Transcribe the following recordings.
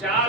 4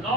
9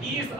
30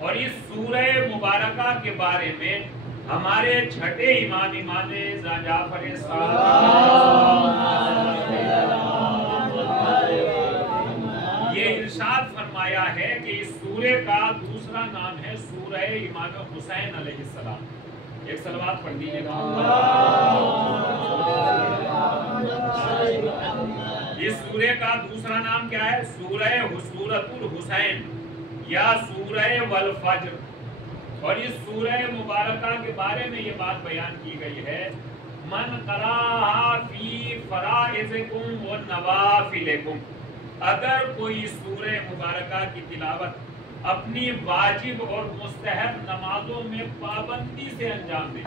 اور اس سورہ مبارکہ کے بارے میں ہمارے چھٹے امام جعفر یہ ارشاد فرمایا ہے کہ اس سورہ کا دوسرا نام ہے سورہ امام حسین علیہ السلام. ایک صلوات پڑھ دیجیے گا. اس سورہ کا دوسرا نام کیا ہے؟ سورۃ الحسین یا سورہ والفجر. اور اس سورہ مبارکہ کے بارے میں یہ بات بیان کی گئی ہے من قرأہا فی فرائضکم و نوافلکم. اگر کوئی سورہ مبارکہ کی تلاوت اپنی واجب اور مستحب نمازوں میں پابندی سے انجام دے،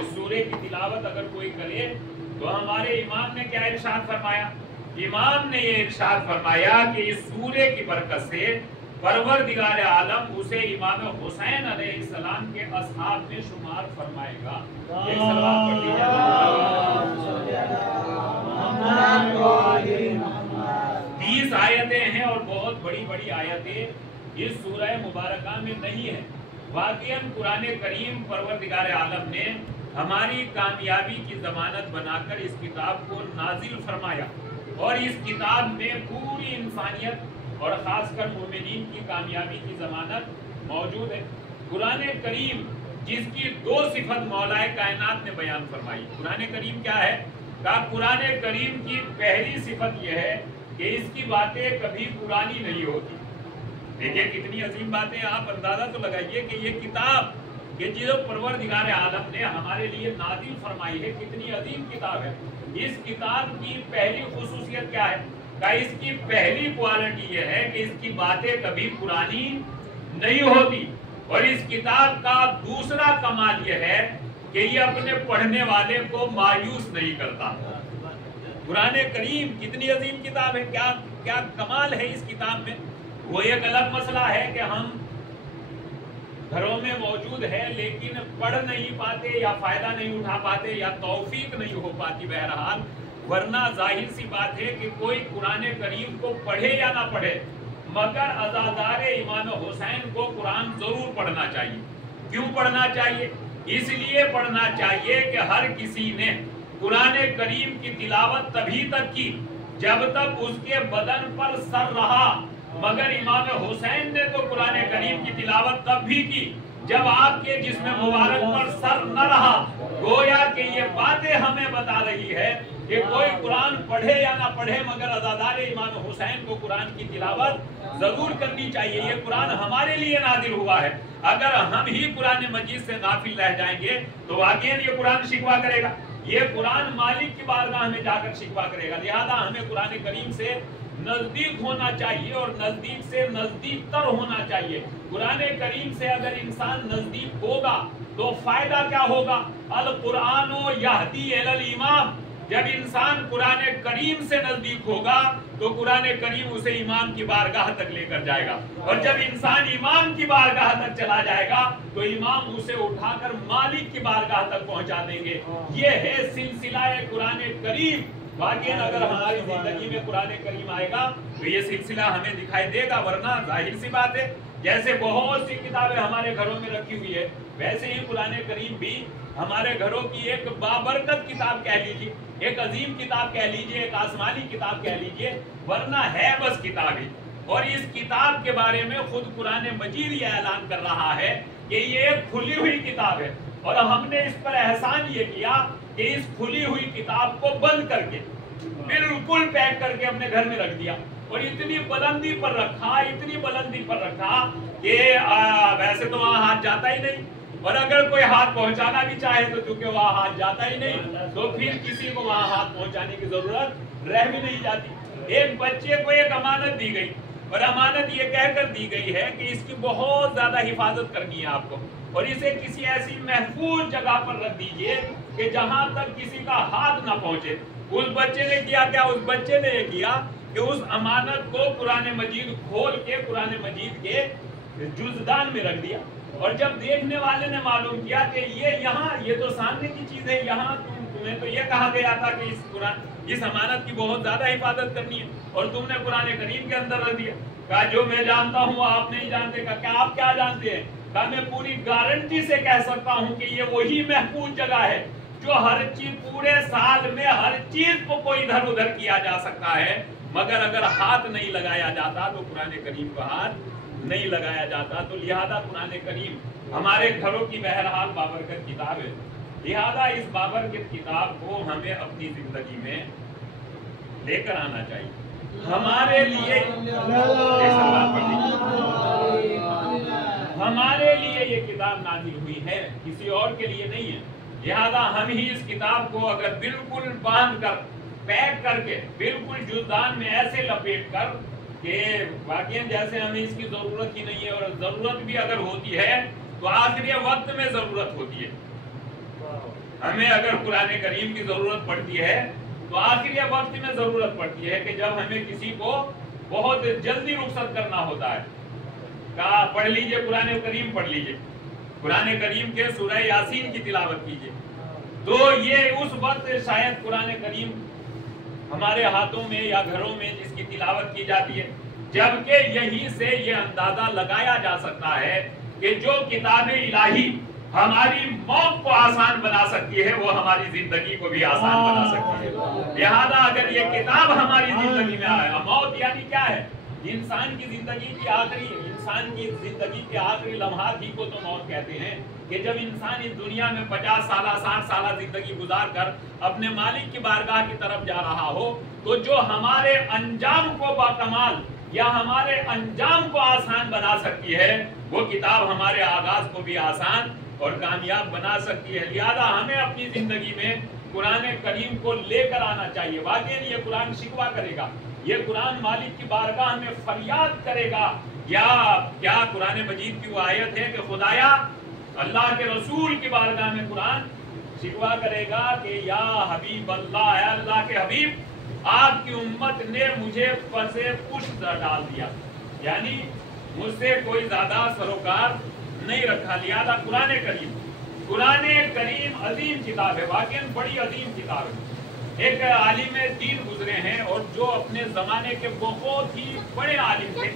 اس سورہ کی تلاوت اگر کوئی کرے تو ہمارے امام نے کیا ارشاد فرمایا؟ امام نے یہ ارشاد فرمایا کہ اس سورہ کی برکت سے پروردگار عالم اسے امام حسین علیہ السلام کے اصحاب میں شمار فرمائے گا. ایک صلوات پڑھ لیجیے. 30 آیتیں ہیں اور بہت بڑی بڑی آیتیں اس سورہ مبارکہ میں نہیں ہے. واقعاً قرآن کریم پروردگار عالم نے ہماری کامیابی کی ضمانت بنا کر اس کتاب کو نازل فرمایا اور اس کتاب میں پوری انسانیت اور خاص کر مومنین کی کامیابی کی ضمانت موجود ہے. قرآن کریم جس کی 2 صفت مولا کائنات نے بیان فرمائی. قرآن کریم کیا ہے؟ کہا قرآن کریم کی پہلی صفت یہ ہے کہ اس کی باتیں کبھی پرانی نہیں ہوتی. دیکھیں کتنی عظیم باتیں. آپ اندازہ تو لگائیے کہ یہ کتاب کہ جو پروردگار عالم نے ہمارے لیے نازل فرمائی ہے کتنی عظیم کتاب ہے. اس کتاب کی پہلی خصوصیت کیا ہے؟ کہ اس کی پہلی کوالٹی یہ ہے کہ اس کی باتیں کبھی پرانی نہیں ہوتی. اور اس کتاب کا دوسرا کمال یہ ہے کہ یہ اپنے پڑھنے والے کو مایوس نہیں کرتا. قرآن کریم کتنی عظیم کتاب ہے. کیا کمال ہے اس کتاب میں. وہ ایک الگ مسئلہ ہے کہ ہم گھروں میں موجود ہے لیکن پڑھ نہیں پاتے یا فائدہ نہیں اٹھا پاتے یا توفیق نہیں ہو پاتی. بہرحال ورنہ ظاہر سی بات ہے کہ کوئی قرآن کریم کو پڑھے یا نہ پڑھے مگر عزادار امام حسین کو قرآن ضرور پڑھنا چاہیے. کیوں پڑھنا چاہیے؟ اس لیے پڑھنا چاہیے کہ ہر کسی نے قرآن کریم کی تلاوت تبھی تک کی جب تک اس کے بدن پر سر رہا، مگر امام حسین نے تو قرآن کریم کی تلاوت تب بھی کی جب آپ کے جسم مبارک پر سر نہ رہا. گویا کہ یہ باتیں ہمیں بتا رہی ہے کہ کوئی قرآن پڑھے یا نہ پڑھے مگر عزادار امام حسین کو قرآن کی تلاوت ضرور کرنی چاہیے. یہ قرآن ہمارے لیے نازل ہوا ہے. اگر ہم ہی قرآن مجید سے غافل رہ جائیں گے تو واقعی یہ قرآن شکوا کرے گا. یہ قرآن مالک کی بارگاہ میں جا کر شکوا کرے گا. لہذا ہمیں قرآن کریم سے نزدیک ہونا چاہیے اور نزدیک سے نزدیک تر ہونا چاہیے. قرآن کریم سے اگر انسان نزدیک ہوگا تو فائدہ کیا ہوگا؟ القرآن یہدی الی الامام. جب انسان قرآن کریم سے نزدیک ہوگا تو قرآن کریم اسے امام کی بارگاہ تک لے کر جائے گا. اور جب انسان امام کی بارگاہ تک چلا جائے گا تو امام اسے اٹھا کر مالک کی بارگاہ تک پہنچا دیں گے. یہ ہے سلسلہ قرآن کریم. باقی اگر ہماری زندگی میں قرآن کریم آئے گا تو یہ سلسلہ ہمیں دکھائی دے گا. ورنہ ظاہر سی بات ہے جیسے بہت سی کتابیں ہمارے گھروں میں رکھی ہوئی ہے ویسے ہی قرآن کریم بھی ہمارے گھروں کی ایک بابرکت کتاب کہہ لیجیے، ایک عظیم کتاب کہہ لیجیے، ایک آسمانی کتاب کہہ لیجیے، ورنہ ہے بس کتاب ہی. اور اس کتاب کے بارے میں خود قرآن مجید یہ اعلان کر رہا ہے کہ یہ ایک کھلی ہوئی کتاب ہے اور ہم نے اس پر احسان یہ کیا کہ اس کھلی ہوئی کتاب کو بند کر کے بالکل پیک کر کے اپنے گھر میں رکھ دیا اور اتنی بلندی پر رکھا کہ ویسے تو وہاں ہاتھ جاتا ہی نہیں، اور اگر کوئی ہاتھ پہنچانا بھی چاہے تو چونکہ وہاں ہاتھ جاتا ہی نہیں تو پھر کسی کو وہاں ہاتھ پہنچانے کی ضرورت رہ بھی نہیں جاتی. ایک بچے کو ایک امانت دی گئی اور امانت یہ کہہ کر دی گئی ہے کہ اس کی بہت زیادہ حفاظت کرنی ہے آپ کو اور اسے کسی ایسی محفوظ جگہ پر رکھ دیجئے کہ جہاں تک کسی کا ہاتھ نہ پہنچے. اس بچے نے کیا؟ اس بچے نے یہ کیا کہ اس امانت کو قرآن مجید کھول کے قرآن مجید کے جزدان میں رکھ دیا. اور جب دیکھنے والے نے معلوم کیا کہ یہ تو سامنے کی چیز ہے، یہاں تمہیں تو یہ کہا گیا تھا کہ اس امانت کی بہت زیادہ حفاظت کرنی ہے اور تم نے قرآن کریم کے اندر رکھ دیا. کہا جو میں جانتا ہوں وہ آپ نہیں جانتے. کہا کیا آپ کیا جانتے ہیں؟ کہا میں پوری گارنٹی سے کہہ سکتا ہوں کہ یہ وہی محفوظ جگہ ہے جو ہر چیز پورے سال میں ہر چیز کو کوئی ادھر ادھر کیا جا سکتا ہے، مگر اگر ہاتھ نہیں لگایا جاتا تو قرآن کریم کو ہاتھ نہیں لگایا جاتا. تو لہذا قرآن کریم ہمارے گھروں کی بہرحال بابرکت کتاب ہے. لہذا اس بابرکت کتاب کو ہمیں اپنی زندگی میں لے کر آنا چاہیے. ہمارے لیے ہمارے لیے یہ کتاب نازل ہوئی ہے، کسی اور کے لیے نہیں ہے. لہذا ہم ہی اس کتاب کو اگر بالکل باندھ کر پیک کر کے بالکل جزدان میں ایسے لپیٹ کر کہ واقعی جیسے ہمیں اس کی ضرورت ہی نہیں ہے، اور ضرورت بھی اگر ہوتی ہے تو آخری وقت میں ضرورت ہوتی ہے. ہمیں اگر قرآن کریم کی ضرورت پڑتی ہے تو آخری وقت میں ضرورت پڑتی ہے کہ جب ہمیں کسی کو بہت جلدی رخصت کرنا ہوتا ہے. کہا پڑھ لیجئے قرآن کریم، پڑھ لیجئے قرآن کریم کے سورہ یاسین کی تلاوت کیجئے. تو یہ اس وقت شاید قرآن کریم ہمارے ہاتھوں میں یا گھروں میں جس کی تلاوت کی جاتی ہے، جبکہ یہی سے یہ اندازہ لگایا جا سکتا ہے کہ جو کتاب الہی ہماری موت کو آسان بنا سکتی ہے وہ ہماری زندگی کو بھی آسان بنا سکتی ہے. لہذا اگر یہ کتاب ہماری زندگی میں آئے، موت یعنی کیا ہے؟ انسان کی زندگی کے آخری لمحات ہی کو تو موت کہتے ہیں، کہ جب انسان اس دنیا میں 50 سالہ 60 سالہ زندگی گزار کر اپنے مالک کی بارگاہ کی طرف جا رہا ہو، تو جو ہمارے انجام کو باکمال یا ہمارے انجام کو آسان بنا سکتی ہے وہ کتاب ہمارے آغاز کو بھی آسان اور کامیاب بنا سکتی ہے. لہذا ہمیں اپنی زندگی میں قرآن کریم کو لے کر آنا چاہیے. واقعی یہ قرآن شکوہ کرے گا، یہ قرآن مالک کی بارگاہ میں فریاد کرے گا. یا کیا قرآن مجید کی وہ آیت ہے کہ خدایا اللہ کے رسول کی بارگاہ میں قرآن شکوہ کرے گا کہ یا حبیب اللہ، اے اللہ کے حبیب، آپ کی امت نے مجھے پسے پشت ڈال دیا، یعنی مجھ سے کوئی زیادہ سروکار نہیں رکھا. لہذا قرآن کریم عظیم کتاب ہے، واقعاً بڑی عظیم کتاب ہے. ایک عالم دین گزرے ہیں اور جو اپنے زمانے کے بہت ہی بڑے عالم تھے،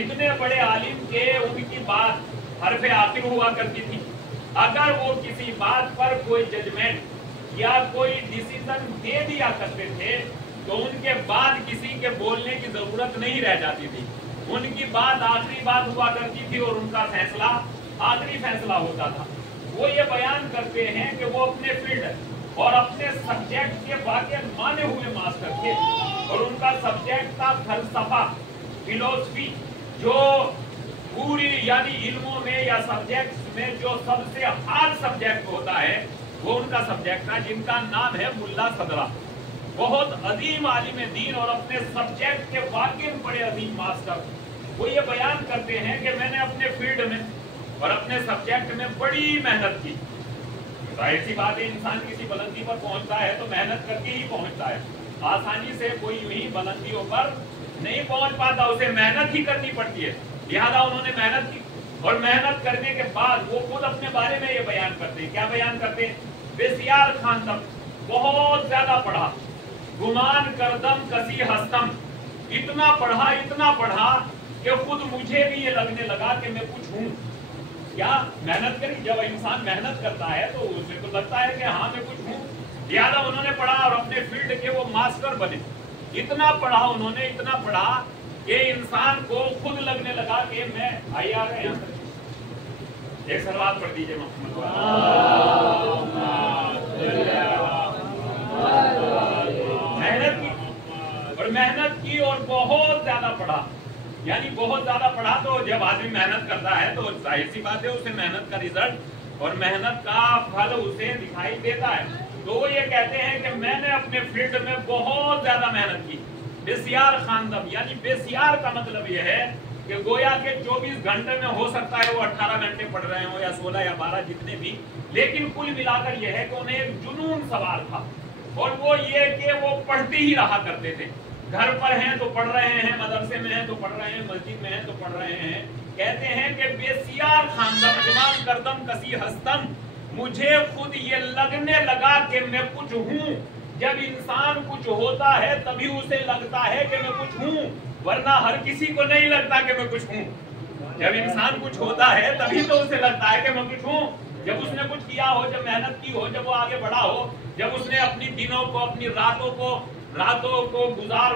اتنے بڑے عالم کے ان کی بات حرف آخر ہوا کرتی تھی. اگر وہ کسی بات پر کوئی ججمنٹ یا کوئی ڈیسیزن دے دیا کرتے تھے تو ان کے بعد کسی کے بولنے کی ضرورت نہیں رہ جاتی تھی. ان کی بات آخری بات ہوا کرتی تھی اور ان کا فیصلہ آخری فیصلہ ہوتا تھا. وہ یہ بیان کرتے ہیں کہ وہ اپنے فیلڈ اور اپنے سبجیکٹ کے واقع مانے ہوئے ماسٹر تھے، اور ان کا سبجیکٹ تھا فلسفہ، فلسفی، جو پوری یعنی علموں میں یا سبجیکٹس میں جو سب سے ہارڈ سبجیکٹ ہوتا ہے وہ ان کا سبجیکٹ تھا، جن کا نام ہے ملا صدرہ. بہت عظیم عالم دین اور اپنے سبجیکٹ کے واقعی بڑے عظیم ماسٹر. وہ یہ بیان کرتے ہیں کہ میں نے اپنے فیلڈ میں اور اپنے سبجیکٹ میں بڑی محنت کی. ظاہر سی بات ہے انسان کسی بلندی پر پہنچتا ہے تو محنت کر کے ہی پہنچتا ہے. آسانی سے کوئی یوں ہی بلندیوں پر نہیں پہنچ پاتا، اسے محنت ہی کرنی پڑتی ہے. لہذا انہوں نے محنت کی، اور محنت کرنے کے بعد وہ خود اپنے بارے میں یہ بیان کرتے ہیں. کیا بیان کرتے ہیں؟ بسیار خواندم، بہت زیادہ پڑھا، گمان کردم کسی ہستم، اتنا پڑھا کہ خود مجھے بھی یہ لگنے لگا کہ میں کچھ ہوں. کیا محنت کری؟ جب انسان محنت کرتا ہے تو اسے تو لگتا ہے کہ ہاں میں کچھ ہوں. لہذا انہوں نے پڑھا اور اپنے فیلڈ کے وہ ماسٹر بنے. اتنا پڑھا انہوں نے، اتنا پڑھا کہ انسان کو خود لگنے لگا کہ میں آئیے آ گئے. یہاں پر ایک صلوات پڑھ دیجیے محمد. محنت کی اور بہت زیادہ پڑھا، یعنی بہت زیادہ پڑھا. تو جب آدمی محنت کرتا ہے تو ظاہر سی بات ہے اسے محنت کا رزلٹ اور محنت کا پھل اسے دکھائی دیتا ہے. تو وہ یہ کہتے ہیں کہ میں نے اپنے فیلڈ میں بہت زیادہ محنت کی. بسیار خواندم، یعنی بسیار کا مطلب یہ ہے کہ گویا کے 24 گھنٹے میں ہو سکتا ہے وہ 18 گھنٹے پڑھ رہے ہوں یا 16 یا 12 جتنے بھی، لیکن کل ملا کر یہ ہے کہ انہیں ایک جنون سوار تھا. اور وہ یہ کہ وہ پڑھتے ہی رہا کرتے تھے. گھر پر ہیں تو پڑھ رہے ہیں، مدرسے میں ہیں تو پڑھ رہے ہیں، مسجد میں ہیں تو پڑھ رہے ہیں. کہتے ہیں کہ بسیار خواندم جوان کردم کسی ہستم، مجھے خود یہ لگنے لگا کہ میں کچھ ہوں. جب انسان کچھ ہوتا ہے تبھی اسے لگتا ہے کہ میں کچھ ہوں. ورنہ ہر کسی کو نہیں لگتا کہ میں کچھ ہوں. جب انسان کچھ ہوتا ہے تبھی تو اسے لگتا ہے کہ میں کچھ ہوں. جب اس نے کچھ کیا ہو، جب محنت کی ہو، جب وہ آگے بڑھا ہو، جب اس نے اپنی دنوں کو، اپنی راتوں کو گزار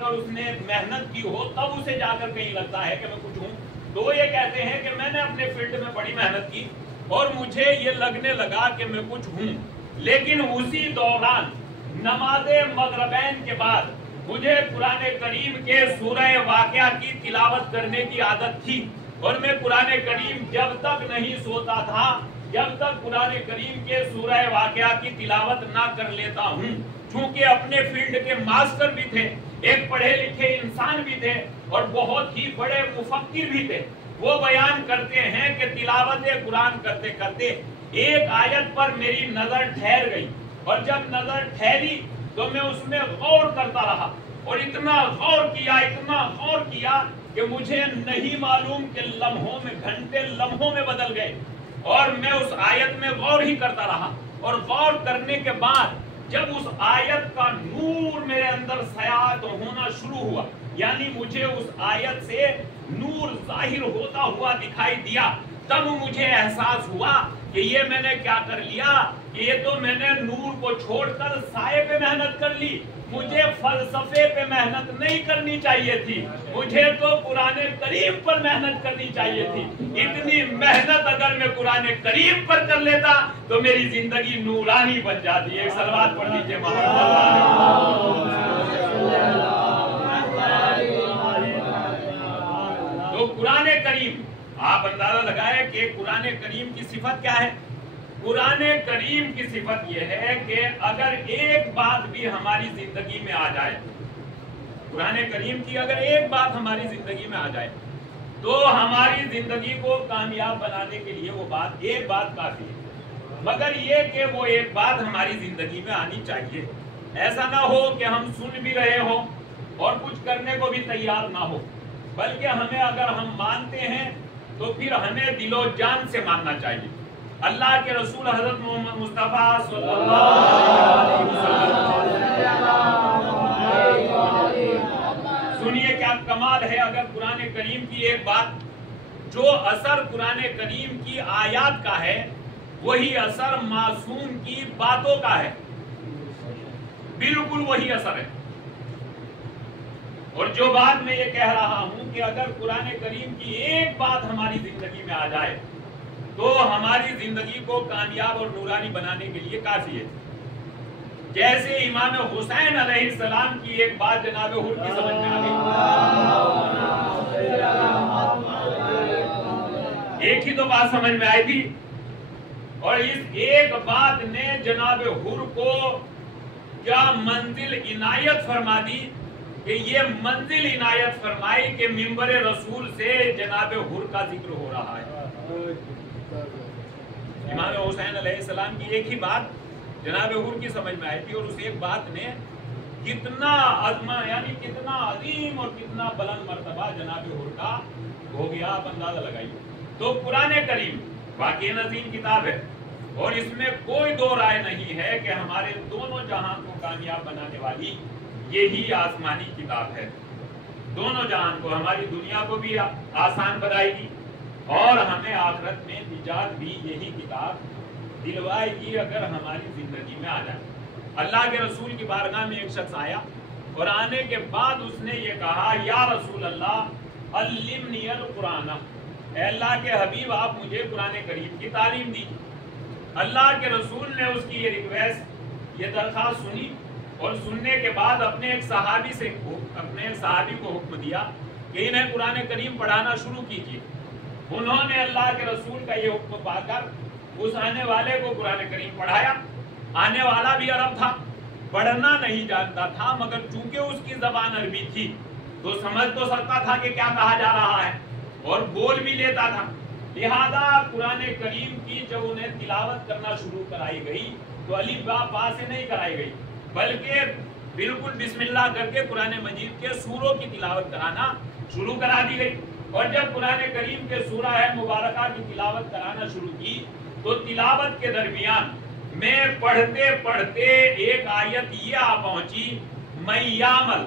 کر اس نے محنت کی ہو، تب اسے جا کر کہیں لگتا ہے کہ میں کچھ ہوں. تو یہ کہتے ہیں کہ میں نے اپنے فیلڈ میں بڑی محنت کی اور مجھے یہ لگنے لگا کہ میں کچھ ہوں. لیکن اسی دوران نماز مغربین کے بعد مجھے قرآن کریم کے سورہ واقعہ کی تلاوت کرنے کی عادت تھی. اور میں قرآن کریم جب تک نہیں سوتا تھا، جب تک قرآن کریم کے سورہ واقعہ کی تلاوت نہ کر لیتا ہوں. چونکہ اپنے فیلڈ کے ماسٹر بھی تھے، ایک پڑھے لکھے انسان بھی تھے اور بہت ہی بڑے مفکر بھی تھے. وہ بیان کرتے ہیں کہ تلاوت قرآن کرتے کرتے ایک آیت پر میری نظر ٹھہر گئی، اور جب نظر ٹھہری تو میں اس میں غور کرتا رہا اور اتنا غور کیا کہ مجھے نہیں معلوم کہ لمحوں میں، گھنٹے لمحوں میں بدل گئے. اور میں اس آیت میں غور ہی کرتا رہا، اور غور کرنے کے بعد جب اس آیت کا نور میرے اندر سیاحت ہونا شروع ہوا، یعنی مجھے اس آیت سے نور ظاہر ہوتا ہوا دکھائی دیا، تب مجھے احساس ہوا کہ یہ میں نے کیا کر لیا، کہ یہ تو میں نے نور کو چھوڑ کر سائے پہ محنت کر لی. مجھے فلسفے پہ محنت نہیں کرنی چاہیے تھی، مجھے تو قرآن کریم پر محنت کرنی چاہیے تھی. اتنی محنت اگر میں قرآن کریم پر کر لیتا تو میری زندگی نورانی بن جاتی. ایک صلوات پڑھ لیجیے تو قرآن کریم، آپ اندازہ لگائیں کہ قرآن کریم کی صفت کیا ہے. قرآن کریم کی صفت یہ ہے کہ اگر ایک بات بھی ہماری زندگی میں آ جائے، قرآن کریم کی اگر ایک بات ہماری زندگی میں آ جائے تو ہماری زندگی کو کامیاب بنانے کے لیے وہ بات، ایک بات کافی ہے. مگر یہ کہ وہ ایک بات ہماری زندگی میں آنی چاہیے. ایسا نہ ہو کہ ہم سن بھی رہے ہوں اور کچھ کرنے کو بھی تیار نہ ہو، بلکہ ہمیں، اگر ہم مانتے ہیں تو پھر ہمیں دل و جان سے ماننا چاہیے. اللہ کے رسول حضرت محمد مصطفیٰ صلی اللہ علیہ وسلم، سنیے کیا کمال ہے. اگر قرآن کریم کی ایک بات، جو اثر قرآن کریم کی آیات کا ہے وہی اثر معصوم کی باتوں کا ہے، بالکل وہی اثر ہے. اور جو بات میں یہ کہہ رہا ہوں کہ اگر قرآن کریم کی ایک بات ہماری زندگی میں آ جائے تو ہماری زندگی کو کامیاب اور نورانی بنانے کے لیے کافی ہے. جیسے امام حسین علیہ السلام کی ایک بات جناب حر کی سمجھ میں آ گئی، ایک ہی تو بات سمجھ میں آئی تھی، اور اس ایک بات نے جناب حر کو کیا منزل عنایت فرما دی کہ یہ منزل عنایت فرمائی کہ منبر رسول سے جناب حر کا ذکر ہو رہا ہے. امام حسین علیہ السلام کی ایک ہی بات جناب حر کی سمجھ میں آئی تھی، اور اس ایک بات نے کتنا عظمہ، یعنی کتنا عظیم اور کتنا بلند مرتبہ جناب حر کا ہو گیا، آپ اندازہ لگائیے. تو قرآن کریم واقعی عظیم کتاب ہے، اور اس میں کوئی دو رائے نہیں ہے کہ ہمارے دونوں جہان کو کامیاب بنانے والی یہی آسمانی کتاب ہے. دونوں جہان کو، ہماری دنیا کو بھی آسان بنائے گی اور ہمیں آخرت میں نجات بھی یہی کتاب دلوائے گی اگر ہماری زندگی میں آ جائے. اللہ کے رسول کی بارگاہ میں ایک شخص آیا اور آنے کے بعد اس نے یہ کہا، یا رسول اللہ علمنی القرآن، اے اللہ کے حبیب آپ مجھے قرآن کریم کی تعلیم دی. اللہ کے رسول نے اس کی یہ ریکویسٹ، یہ درخواست سنی، اور سننے کے بعد اپنے ایک صحابی کو حکم دیا کہ انہیں قرآن کریم پڑھانا شروع کیجیے. انہوں نے اللہ کے رسول کا یہ حکم پا کر اس آنے والے کو قرآن کریم پڑھایا. آنے والا بھی عرب تھا، پڑھنا نہیں جانتا تھا، مگر چونکہ اس کی زبان عربی تھی تو سمجھ تو سکتا تھا کہ کیا کہا جا رہا ہے اور بول بھی لیتا تھا. لہذا قرآن کریم کی جب انہیں تلاوت کرنا شروع کرائی گئی تو الف با پا سے نہیں کرائی گئی، بلکہ بالکل بسم اللہ کر کے قرآن مجید کے سوروں کی تلاوت کرانا شروع کرا دی گئی. اور جب قرآن کریم کے سورہ مبارکہ کی تلاوت کرانا شروع کی تو تلاوت کے درمیان میں پڑھتے پڑھتے ایک آیت یہ آ پہنچی، من یعمل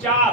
4,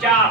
4,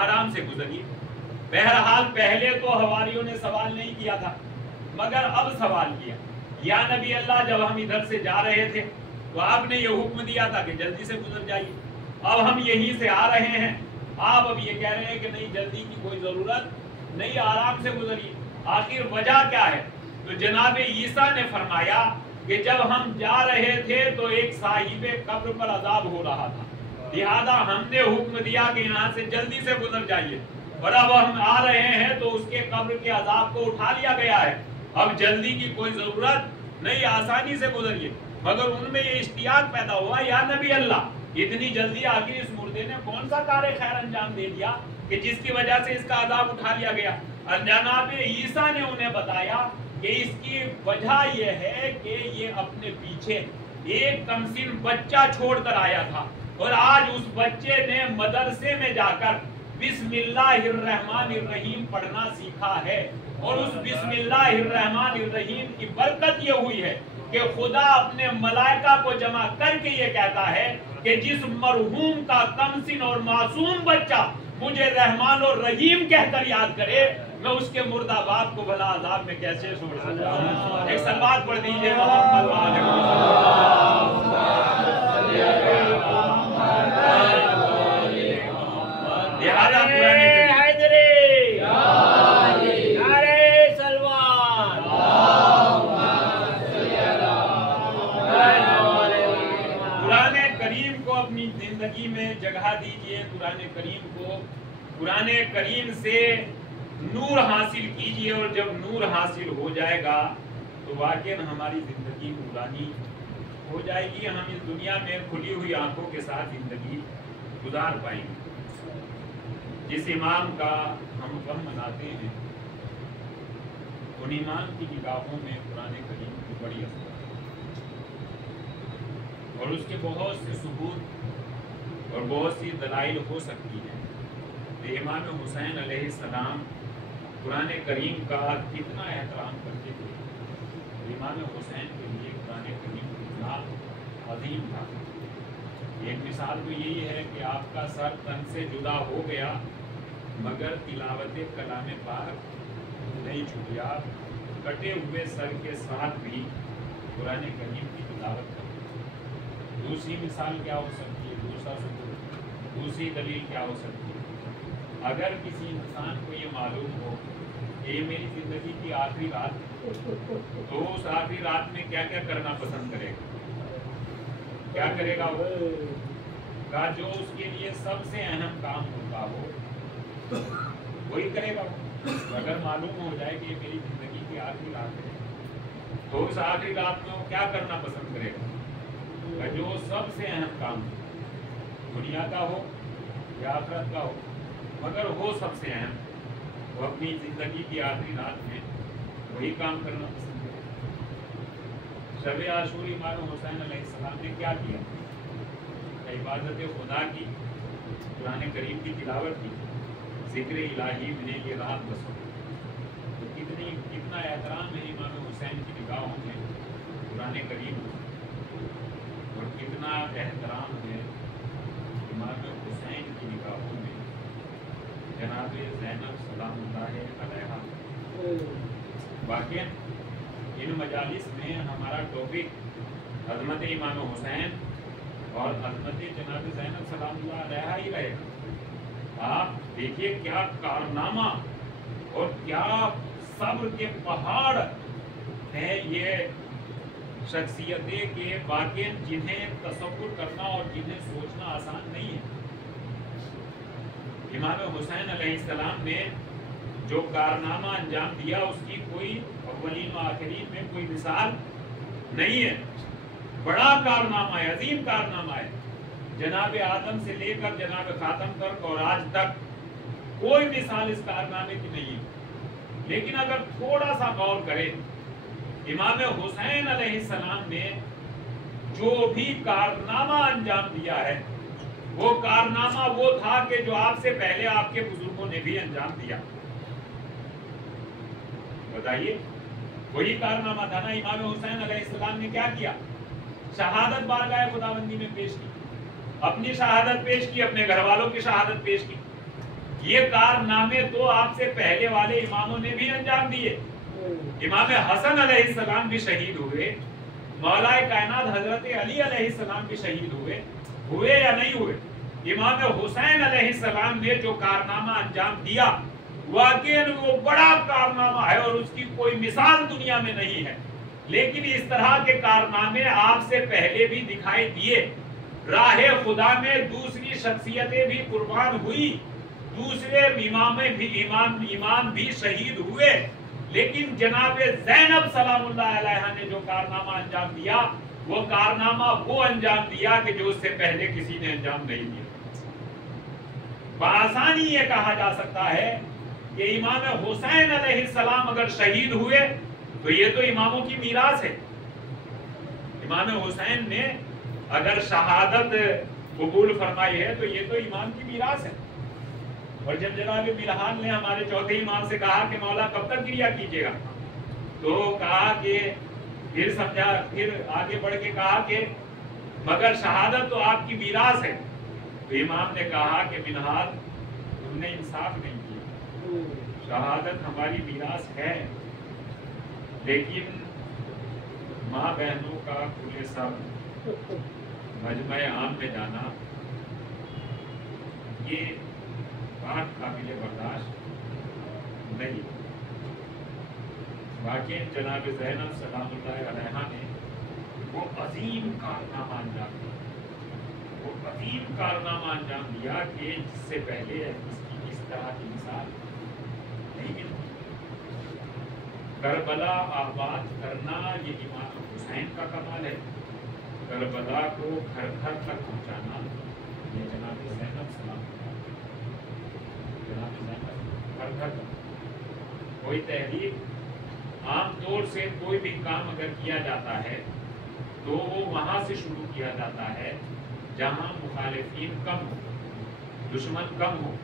آرام سے گزریے. بہرحال پہلے تو حواریوں نے سوال نہیں کیا تھا مگر اب سوال کیا. یا نبی اللہ جب ہم ادھر سے جا رہے تھے تو آپ نے یہ حکم دیا تھا کہ جلدی سے گزر جائیے. اب ہم یہیں سے آ رہے ہیں, آپ اب یہ کہہ رہے ہیں کہ نہیں جلدی کی کوئی ضرورت نہیں, آرام سے گزریے. آخر وجہ کیا ہے؟ تو جناب عیسیٰ نے فرمایا کہ جب ہم جا رہے تھے تو ایک صاحب قبر پر عذاب ہو رہا تھا, لہذا ہم نے حکم دیا کہ یہاں سے جلدی سے گزر جائیے. اور اب ہم آ رہے ہیں تو اس کے قبر کے عذاب کو اٹھا لیا گیا ہے, اب جلدی کی کوئی ضرورت نہیں, آسانی سے گزریے. مگر ان میں یہ اشتیاق پیدا ہوا, یا نبی اللہ اتنی جلدی آخر اس مردے نے کون سا کار خیر انجام دے دیا کہ جس کی وجہ سے اس کا عذاب اٹھا لیا گیا. جناب عیسیٰ نے انہیں بتایا کہ اس کی وجہ یہ ہے کہ یہ اپنے پیچھے ایک کمسن بچہ چھوڑ کر آیا تھا, اور آج اس بچے نے مدرسے میں جا کر بسم اللہ الرحمن الرحیم پڑھنا سیکھا ہے. اور اس بسم اللہ الرحمن الرحیم کی برکت یہ ہوئی ہے کہ خدا اپنے ملائکہ کو جمع کر کے یہ کہتا ہے کہ جس مرحوم کا کمسن اور معصوم بچہ مجھے رحمان اور رحیم کہہ کر یاد کرے, میں اس کے مردہ باپ کو بھلا عذاب میں کیسے چھوڑ سکتا ہوں. ایک صلوات پڑھ دیجئے محمد وعلیہ زندگی میں جگہ دیجئے, قرآن کریم کو, قرآن کریم سے نور حاصل کیجئے, اور جب نور حاصل ہو جائے گا تو واقعاً ہماری زندگی نورانی ہو جائے گی. ہم اس دنیا میں کھلی ہوئی آنکھوں کے ساتھ زندگی گزار پائیں گے. جس امام کا ہم غم مناتے ہیں ان امام کی نگاہوں میں قرآن کریم کی بڑی اثر اور اس کے بہت سے ثبوت اور بہت سی دلائل ہو سکتی ہیں. امام حسین علیہ السلام قرآن کریم کا کتنا احترام کرتے تھے. امام حسین کے لیے قرآن کریم کتنا عظیم تھا. ایک مثال تو یہی ہے کہ آپ کا سر تن سے جدا ہو گیا مگر تلاوت کلام پاک نہیں چھوٹی. آپ کٹے ہوئے سر کے ساتھ بھی قرآن کریم کی تلاوت کرتے. دوسری مثال کیا ہو سکتی ہے, دوسری دلیل کیا ہو سکتی ہے؟ اگر کسی انسان کو یہ معلوم ہو کہ یہ میری زندگی کی آخری رات ہے تو اس آخری رات میں کیا کیا کرنا پسند کرے گا؟ کیا کرے گا وہ؟ کا جو اس کے لیے سب سے اہم کام ہوتا ہو وہی کرے گا. اگر معلوم ہو جائے کہ یہ میری زندگی کی آخری رات ہے تو اس آخری رات میں وہ کیا کرنا پسند کرے گا؟ جو سب سے اہم کام دنیا کا ہو یا آخرت کا ہو مگر ہو سب سے اہم, وہ اپنی زندگی کی آخری رات میں وہی کام کرنا پسند کرے. شب عاشور امام حسین علیہ السلام نے کیا کیا؟ عبادت خدا کی, قرآن کریم کی تلاوت کی, ذکر الہی میں یہ رات بسو. تو کتنا احترام ہے امام حسین کی نگاہوں میں قرآن کریم, اور کتنا احترام ہے امام حسین کی نگاہوں میں جناب زینب سلام اللہ علیہا. واقعاً ان مجالس میں ہمارا ٹاپک عظمت امام حسین اور عظمت جناب زینب سلام اللہ علیہا ہی رہے گا. آپ دیکھیے کیا کارنامہ اور کیا صبر کے پہاڑ ہیں یہ شخصیتیں کہ واقعاً جنہیں تصور کرنا اور جنہیں سوچنا آسان نہیں ہے. امام حسین علیہ السلام نے جو کارنامہ انجام دیا اس کی کوئی اولین و آخرین میں کوئی مثال نہیں ہے. بڑا کارنامہ ہے, عظیم کارنامہ ہے. جناب آدم سے لے کر جناب خاتم تک اور آج تک کوئی مثال اس کارنامے کی نہیں ہے. لیکن اگر تھوڑا سا غور کریں امام حسین علیہ السلام نے جو بھی کارنامہ انجام دیا ہے وہ کارنامہ وہ تھا کہ جو آپ سے پہلے آپ کے بزرگوں نے بھی انجام دیا. بتائیے وہی کارنامہ تھا نا. امام حسین علیہ السلام نے کیا کیا؟ شہادت بارگاہ خداوندی میں پیش کی, اپنی شہادت پیش کی, اپنے گھر والوں کی شہادت پیش کی. یہ کارنامے تو آپ سے پہلے والے اماموں نے بھی انجام دیے. امام حسن علیہ السلام بھی شہید ہوئے, مولا کائنات حضرت علی علیہ السلام بھی شہید ہوئے یا نہیں ہوئے. امام حسین علیہ السلام نے جو کارنامہ انجام دیا واقعاً وہ بڑا کارنامہ ہے اور اس کی کوئی مثال دنیا میں نہیں ہے. لیکن اس طرح کے کارنامے آپ سے پہلے بھی دکھائی دیے. راہ خدا میں دوسری شخصیتیں بھی قربان ہوئی, دوسرے امام بھی شہید ہوئے, لیکن جناب زینب سلام اللہ علیہا نے جو کارنامہ انجام دیا وہ کارنامہ وہ انجام دیا کہ جو اس سے پہلے کسی نے انجام نہیں دیا. بآسانی یہ کہا جا سکتا ہے کہ امام حسین علیہ السلام اگر شہید ہوئے تو یہ تو اماموں کی میراث ہے. امام حسین نے اگر شہادت قبول فرمائی ہے تو یہ تو امام کی میراث ہے. اور جب جناب بلحان نے ہمارے چوتھے امام سے کہا کہ مولا کب تک کریا کیجیے گا, تو کہا کہ پھر آگے بڑھ کے کہا کہ مگر شہادت تو آپ کی میراث ہے. تو امام نے کہا کہ بلحان تم نے انصاف نہیں کیا, شہادت ہماری میراث ہے لیکن ماں بہنوں کا کھلے سب مجمع عام میں جانا یہ بات قابل برداشت نہیں. واقعی جناب زینب سلام اللہ علیہا نے وہ عظیم کارنامہ انجام دیا, وہ عظیم کارنامہ انجام دیا کہ جس سے پہلے اس کی اس طرح کی مثال نہیں ملتی. کربلا آباد کرنا یہ امام حسین کا کمال ہے, کربلا کو گھر گھر تک پہنچانا یہ جناب زینب سلام جناب زینب گھر گھر تک. کوئی تحریک عام طور سے کوئی بھی کام اگر کیا جاتا ہے تو وہ وہاں سے شروع کیا جاتا ہے جہاں مخالفین کم ہو, دشمن کم ہو,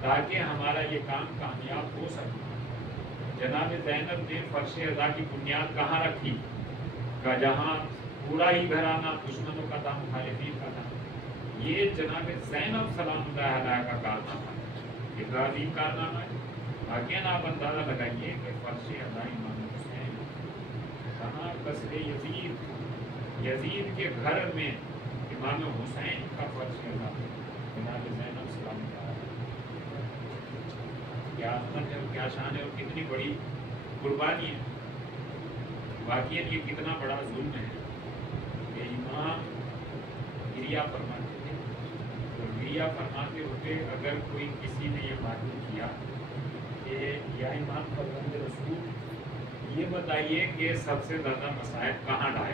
تاکہ ہمارا یہ کام کامیاب ہو سکے. جناب زینب نے فرش ازا کی بنیاد کہاں رکھی؟ جہاں پورا ہی گھرانہ دشمنوں کا تھا, مخالفین کا تھا. یہ جناب زینب سلام اللہ علیہ کا کارنامہ ہے, ابراہیم کارنامہ ہے. باقی آپ اندازہ لگائیے کہ فرش ازا امام حسین کہاں قصر یزید کے گھر میں امام حسین کا فرش ازا جناب زینب سلام اللہ کیا عظمت ہے اور کیا شان ہے اور کتنی بڑی قربانی ہے. واقعی یہ کتنا بڑا ظلم ہے کہ امام گریا فرماتے تھے, اور گریا فرماتے ہوتے اگر کوئی کسی نے یہ معلوم کیا کہ یا امام فرزند رسول یہ بتائیے کہ سب سے زیادہ مصائب کہاں ڈھائے,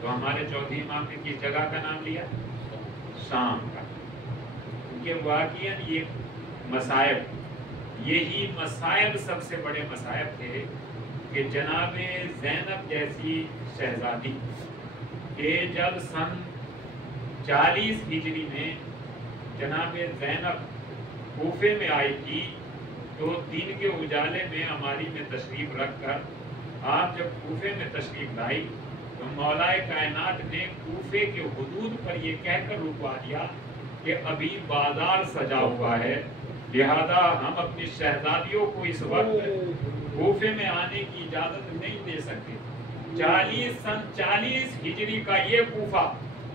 تو ہمارے چوتھے امام نے کس جگہ کا نام لیا؟ شام کا. کیونکہ واقعی یہ مصائب, یہی مصائب سب سے بڑے مصائب تھے کہ جناب زینب جیسی شہزادی کہ جب سن 40 ہجری میں جناب زینب کوفے میں آئی تھی تو دن کے اجالے میں اماری میں تشریف رکھ کر آپ جب کوفے میں تشریف لائی تو مولا کائنات نے کوفے کے حدود پر یہ کہہ کر رکوا دیا کہ ابھی بازار سجا ہوا ہے, لہذا ہم اپنی شہزادیوں کو اس وقت کوفے میں آنے کی اجازت نہیں دے سکتے. سن 40 ہجری کا یہ کوفہ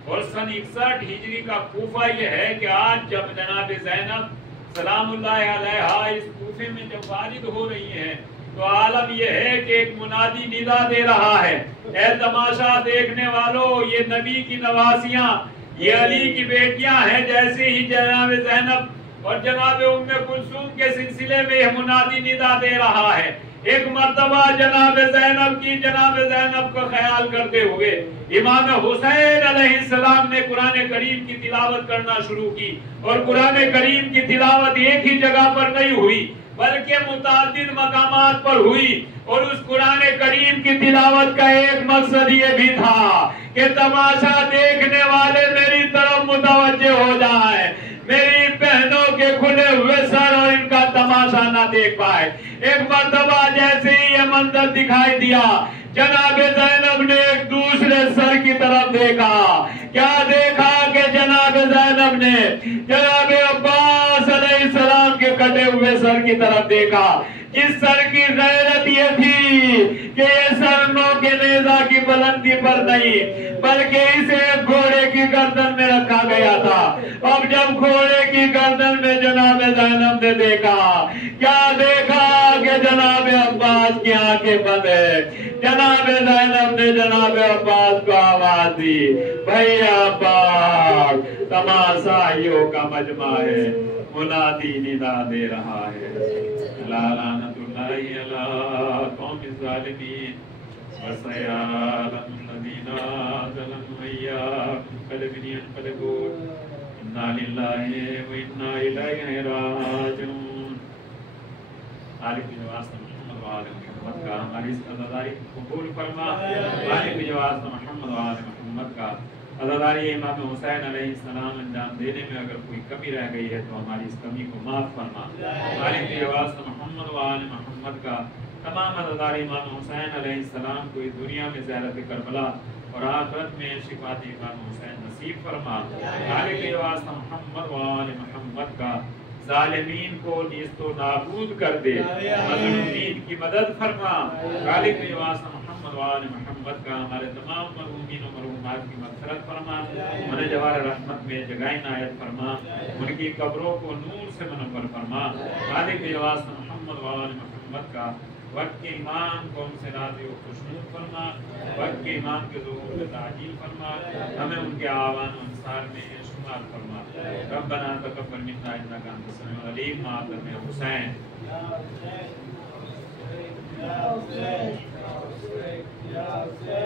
اور سن 61 ہجری کا کوفہ یہ ہے کہ آج جب جناب زینب سلام اللہ علیہا اس کوفے میں جب وارد ہو رہی ہیں تو عالم یہ ہے کہ ایک منادی ندا دے رہا ہے, اے تماشا دیکھنے والوں, یہ نبی کی نواسیاں, یہ علی کی بیٹیاں ہیں. جیسے ہی جناب زینب اور جناب ام کلثوم کے سلسلے میں یہ منادی ندا دے رہا ہے, ایک مرتبہ جناب زینب کا خیال کرتے ہوئے امام حسین علیہ السلام نے قرآن کریم کی تلاوت کرنا شروع کی. اور قرآن کریم کی تلاوت ایک ہی جگہ پر نہیں ہوئی بلکہ متعدد مقامات پر ہوئی, اور اس قرآن کریم کی تلاوت کا ایک مقصد یہ بھی تھا کہ تماشا دیکھنے والے میری طرف متوجہ ہو جائیں, میری بہنوں کے کھلے ہوئے سر اور ان کا تماشا نہ دیکھ پائے. ایک مرتبہ جیسے ہی یہ منظر دکھائی دیا جناب زینب نے ایک دوسرے سر کی طرف دیکھا. کیا دیکھا کہ جناب زینب نے جناب عباس کی طرف دیکھا جس سر کی غیرت یہ تھی کہ یہ سر نو کے نیزہ کی بلندی پر نہیں بلکہ اسے گھوڑے کی گردن میں رکھا گیا تھا. اب جب گھوڑے کی گردن میں جناب زینب نے دیکھا, کیا دیکھا کہ جناب عباس کی آنکھیں بند ہے. جناب زینب نے جناب عباس کو آواز دی, بھیا عباس تماشائیوں کا مجمع ہے, منادی ندا دے رہا ہے. لعنت اللہ علی قوم الظالمین وسيعلم الذين ظلموا أيكم منقلب ينقلبون إنا لله وإنا إليه راجعون. عالم کی نواز محمد و آل محمد کا ہماری اس عزاداری قبول فرما. عالم کی نواز محمد و آل محمد کا عزاداری امام حسین علیہ السلام انجام دینے میں اگر کوئی کمی رہ گئی ہے تو ہماری اس کمی کو معاف فرما. عالم کی نواز محمد و آل محمد کا تمام عزاداری امام حسین علیہ السلام کو اس دنیا میں زیارت کربلا اور آخرت میں شفاعت امام حسین نصیب فرما. عالم کی نواز محمد و آل محمد کا ظالمین کو نیست و نابود کر دے, مظلومین کی مدد فرما. غالب نواز محمد و آل محمد کا ہمارے تمام مرحومین و مرحومات کی مغفرت فرما. انہیں جوار رحمت میں جگہ عنایت فرما, ان کی قبروں کو نور سے منور فرما. غالب نواز محمد و آل محمد کا وقت کے امام کو ان سے راضی و خوشنود فرما. وقت کے امام کے ظہور میں تعجیل فرما. ہمیں ان کے آوان و انصار میں شمار فرما. ربنا تقبل منا انك انت السميع العليم. ماتم حسین. یا حسین.